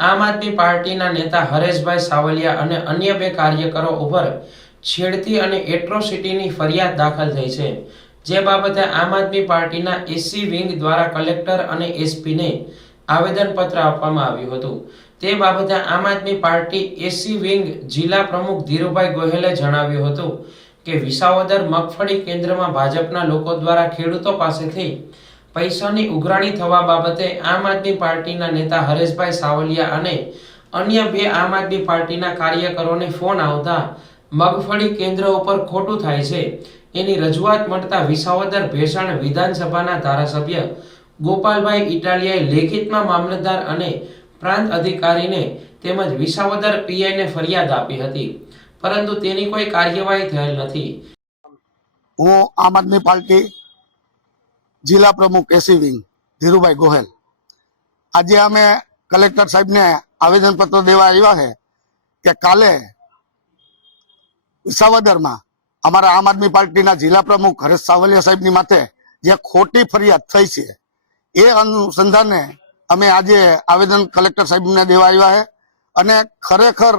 આમ આદમી પાર્ટીના નેતા હરેશભાઈ સાવલિયા અને અન્ય બે કાર્યકરો ઉપર છેડતી અને એટ્રોસિટીની ફરિયાદ દાખલ થઈ છે, જે બાબતે આમ આદમી પાર્ટીના એસસી વિંગ દ્વારા કલેક્ટર અને એસપીને આવેદનપત્ર આપવામાં આવ્યું હતું. તે બાબતે આમ આદમી પાર્ટી એસસી વિંગ જિલ્લા પ્રમુખ ધીરુભાઈ ગોહેલે જણાવ્યું હતું કે વિસાવદર મગફળી કેન્દ્રમાં ભાજપના લોકો દ્વારા ખેડૂતો પાસેથી પૈસાની ઉઘરાણી થવા બાબતે આમ આદમી પાર્ટીના નેતા હરેશભાઈ સાવલિયા અને અન્ય બે આમ આદમી પાર્ટીના કાર્યકરોને ફોન આવતા મગફળી કેન્દ્ર ઉપર ખોટું થાય છે એની રજૂઆત મળતા વિસાવદર ભેસાણ વિધાનસભાના ધારાસભ્ય ગોપાલભાઈ ઇટાલિયાએ લેખિતમાં મામલતદાર અને પ્રાંત અધિકારીને તેમજ વિસાવદર પીઆઈને ફરિયાદ આપી હતી, પરંતુ તેની કોઈ કાર્યવાહી થયેલ નથી. હું આમ આદમી પાર્ટી જિલ્લા પ્રમુખ એસી વિંગ ધીરુભાઈ ગોહેલ. આજે અમે કલેક્ટર સાહેબને આવેદનપત્ર દેવા આવ્યા છે કે કાલે વિસાવદરમાં અમારા આમ આદમી પાર્ટીના જિલ્લા પ્રમુખ હરેશ સાવલિયા સાહેબની માથે જે ખોટી ફરિયાદ થઈ છે એ અનુસંધાને અમે આજે આવેદન કલેક્ટર સાહેબને દેવા આવ્યા છે અને ખરેખર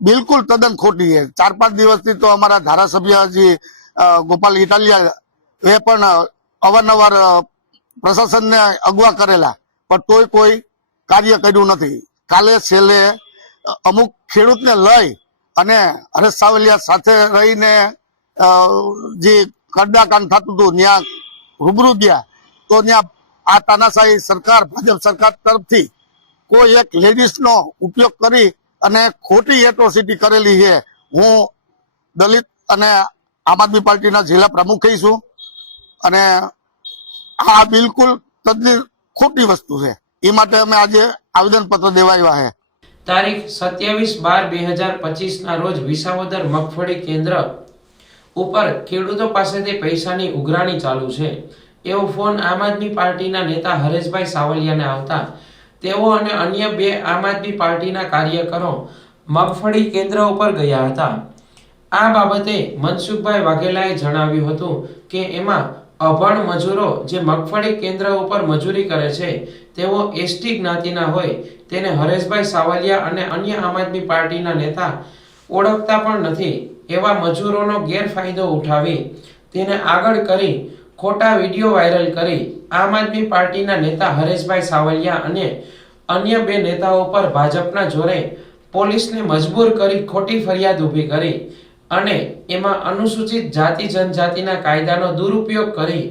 બિલકુલ તદ્દન ખોટી છે. 4-5 દિવસથી તો અમારા ધારાસભ્ય ગોપાલ ઇટાલિયા એ પણ અવારનવાર પ્રશાસનને અગવા કરેલા, પણ તોય કોઈ કાર્ય કર્યું નથી. કાલે છેલ્લે અમુક ખેડૂતને લઈ અને હરેશ સાવલિયા સાથે રહીને જે કડદાકાંડ થતું હતું ત્યાં રૂબરૂ ગયા તો ત્યાં આ તાનાશાહી સરકાર ભાજપ સરકાર તરફથી કોઈ એક લેડીઝનો ઉપયોગ કરી અને ખોટી એટ્રોસિટી કરેલી છે. હું દલિત અને આમ આદમી પાર્ટીના જિલ્લા પ્રમુખ છું અને આ બિલકુલ તદ્દન ખોટી વસ્તુ છે. એ માટે અમે આજે આવેદનપત્ર દેવા આવ્યા છે. તારીખ 27/12/2025 ના રોજ વિસાવદર મગફળી કેન્દ્ર ઉપર ખેડૂતો પાસેથી પૈસાની ઉઘરાણી ચાલુ છે એવો ફોન આમ આદમી પાર્ટીના નેતા હરેશભાઈ સાવલિયાને આવતા તેઓ અને અન્ય બે આમ આદમી પાર્ટીના કાર્યકરો મગફળી કેન્દ્ર ઉપર ગયા હતા. આ બાબતે મનસુખભાઈ વાઘેલાએ જણાવ્યું હતું કે એમાં અભણ મજૂરો જે મગફળી કેન્દ્ર ઉપર મજૂરી કરે છે તેઓ એસટી જ્ઞાતિના હોય તેને હરેશભાઈ સાવલિયા અને અન્ય આમ આદમી પાર્ટીના નેતા ઓળખતા પણ નથી. એવા મજૂરોનો ગેરફાયદો ઉઠાવી તેને આગળ કરી ખોટા વિડીયો વાયરલ કરી આમ આદમી પાર્ટીના નેતા હરેશભાઈ સાવલિયા અને અન્ય બે નેતાઓ પર ભાજપના જોરે પોલીસને મજબૂર કરી ખોટી ફરિયાદ ઊભી કરી અને એમાં અનુસૂચિત જાતિ જનજાતિના કાયદાનો દુરુપયોગ કરી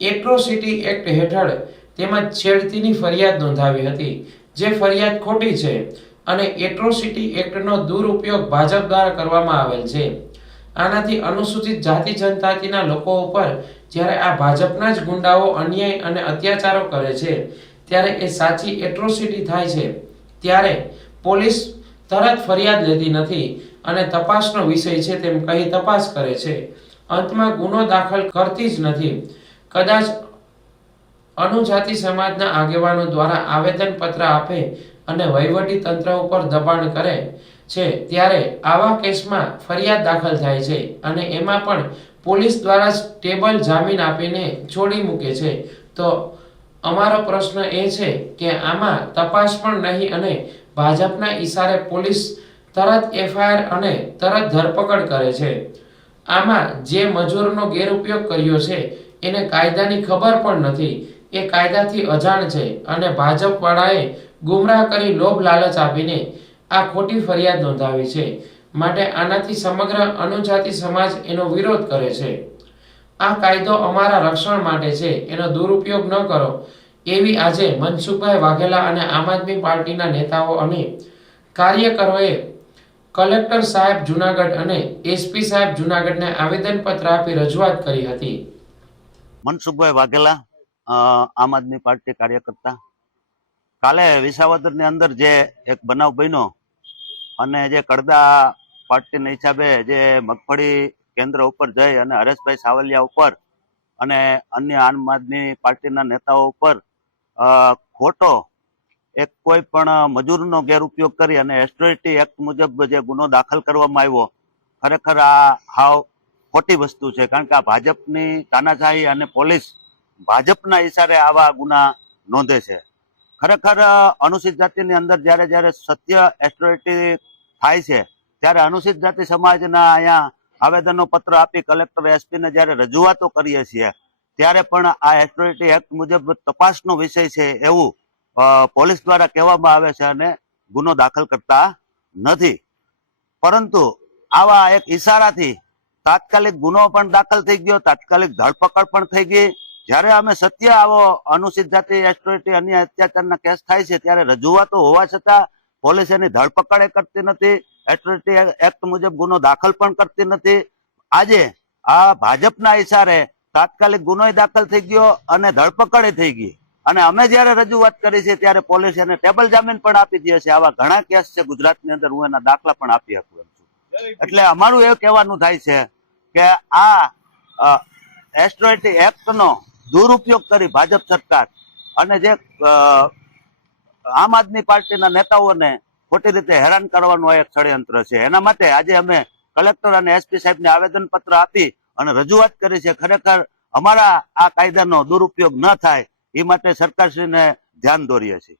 એટ્રોસિટી એક્ટ હેઠળ તેમજ છેડતીની ફરિયાદ નોંધાવી હતી, જે ફરિયાદ ખોટી છે અને એટ્રોસિટી એક્ટનો દુરુપયોગ ભાજપ દ્વારા કરવામાં આવેલ છે. આનાથી અનુસૂચિત જાતિ જનજાતિના લોકો ઉપર જ્યારે આ ભાજપના જ ગુંડાઓ અન્યાય અને અત્યાચારો કરે છે ત્યારે એ સાચી એટ્રોસિટી થાય છે ત્યારે પોલીસ તરત ફરિયાદ લેતી નથી અને તપાસનો વિષય છે તેમ કહી તપાસ કરે છે. અંતમાં ગુનો દાખલ કરતી જ નથી. કદાચ અનુજાતિ સમાજના આગેવાનો દ્વારા આવેદનપત્ર આપે અને વહીવટી તંત્ર ઉપર દબાણ કરે છે ત્યારે આવા કેસમાં ફરિયાદ દાખલ થાય છે અને એમાં પણ પોલીસ દ્વારા જ ટેબલ જામીન આપીને છોડી મૂકે છે. તો અમારો પ્રશ્ન એ છે કે આમાં તપાસ પણ નહીં અને ભાજપના ઈશારે પોલીસ તરત એફઆઈઆર અને તરત ધરપકડ કરે છે. આમાં જે મજૂરનો ગેરઉપયોગ કર્યો છે એને કાયદાની ખબર પણ નથી, એ કાયદાથી અજાણ છે અને ભાજપ વાળાએ ગુમરાહ કરી લોભ લાલચ આપીને આ ખોટી ફરિયાદ નોંધાવી છે. માટે આનાથી સમગ્ર અનુજાતિ સમાજ એનો વિરોધ કરે છે. આ કાયદો અમારા રક્ષણ માટે છે, એનો દુરુપયોગ ન કરો એવી આજે મનસુખભાઈ વાઘેલા અને આમ આદમી પાર્ટીના નેતાઓ અને કાર્યકરોએ કલેક્ટર સાહેબ જુનાગઢ અને એસપી સાહેબ જુનાગઢને આવેદનપત્ર આપી રજૂઆત કરી હતી. મનસુખભાઈ વાઘેલા, આમ આદમી પાર્ટી કાર્યકર્તા. કાલે વિસાવદરની અંદર જે એક બનાવ બન્યો અને જે કડદા પાર્ટીના હિસાબે જે મગફળી કેન્દ્ર ઉપર જઈ અને હરેશભાઈ સાવલિયા ઉપર અને અન્ય આમ આદમી પાર્ટીના નેતાઓ ઉપર ખોટો એક કોઈ પણ મજૂરનો ગેરઉપયોગ કરી અને એટ્રોસિટી એક્ટ મુજબ જે ગુનો દાખલ કરવામાં આવ્યો, ખરેખર આ હાવ ખોટી વસ્તુ છે. કારણ કે આ ભાજપની તાનાશાહી અને પોલીસ ભાજપના ઈશારે આવા ગુના નોંધે છે. ખરેખર અનુસૂચિત જાતિની અંદર જ્યારે જ્યારે સત્ય એટ્રોસિટી થાય છે ત્યારે અનુસૂચિત જાતિ સમાજના અહીંયા આવેદનો પત્ર આપી કલેક્ટર એસપી ને જ્યારે રજૂઆતો કરીએ છીએ ત્યારે પણ આ એટ્રોસિટી એક્ટ મુજબ તપાસનો વિષય છે એવું પોલીસ દ્વારા કહેવામાં આવે છે અને ગુનો દાખલ કરતા નથી. પરંતુ આવા એક ઈશારાથી તાત્કાલિક ગુનો પણ દાખલ થઈ ગયો, તાત્કાલિક ધરપકડ પણ થઈ ગઈ. જ્યારે અમે સત્ય આવો અનુસૂચિત જાતિ એટ્રોસિટી અન્ય અત્યાચારના કેસ થાય છે ત્યારે રજૂઆતો હોવા છતાં પોલીસ એની ધરપકડ કરતી નથી, એટ્રોસિટી એક્ટ મુજબ ગુનો દાખલ પણ કરતી નથી. આજે આ ભાજપના ઈશારે તાત્કાલિક ગુનો દાખલ થઈ ગયો અને ધરપકડ થઈ ગઈ અને અમે જયારે રજૂઆત કરી છે ત્યારે પોલીસ એને ટેબલ જામીન પણ આપી દે છે. આવા ઘણા કેસ છે ગુજરાતની અંદર, હું એના દાખલા પણ આપી શકું એમ છું. એટલે અમારું એવું કહેવાનું થાય છે કે આ એટ્રોસિટી એક્ટનો દુરુપયોગ કરી ભાજપ સરકાર અને જે આમ આદમી પાર્ટીના નેતાઓને ખોટી રીતે હેરાન કરવાનું એક ષડયંત્ર છે. એના માટે આજે અમે કલેક્ટર અને એસપી સાહેબને આવેદન પત્ર આપી અને રજૂઆત કરી છે. ખરેખર અમારા આ કાયદાનો દુરુપયોગ ન થાય એ માટે સરકારશ્રીને ધ્યાન દોરીએ છીએ.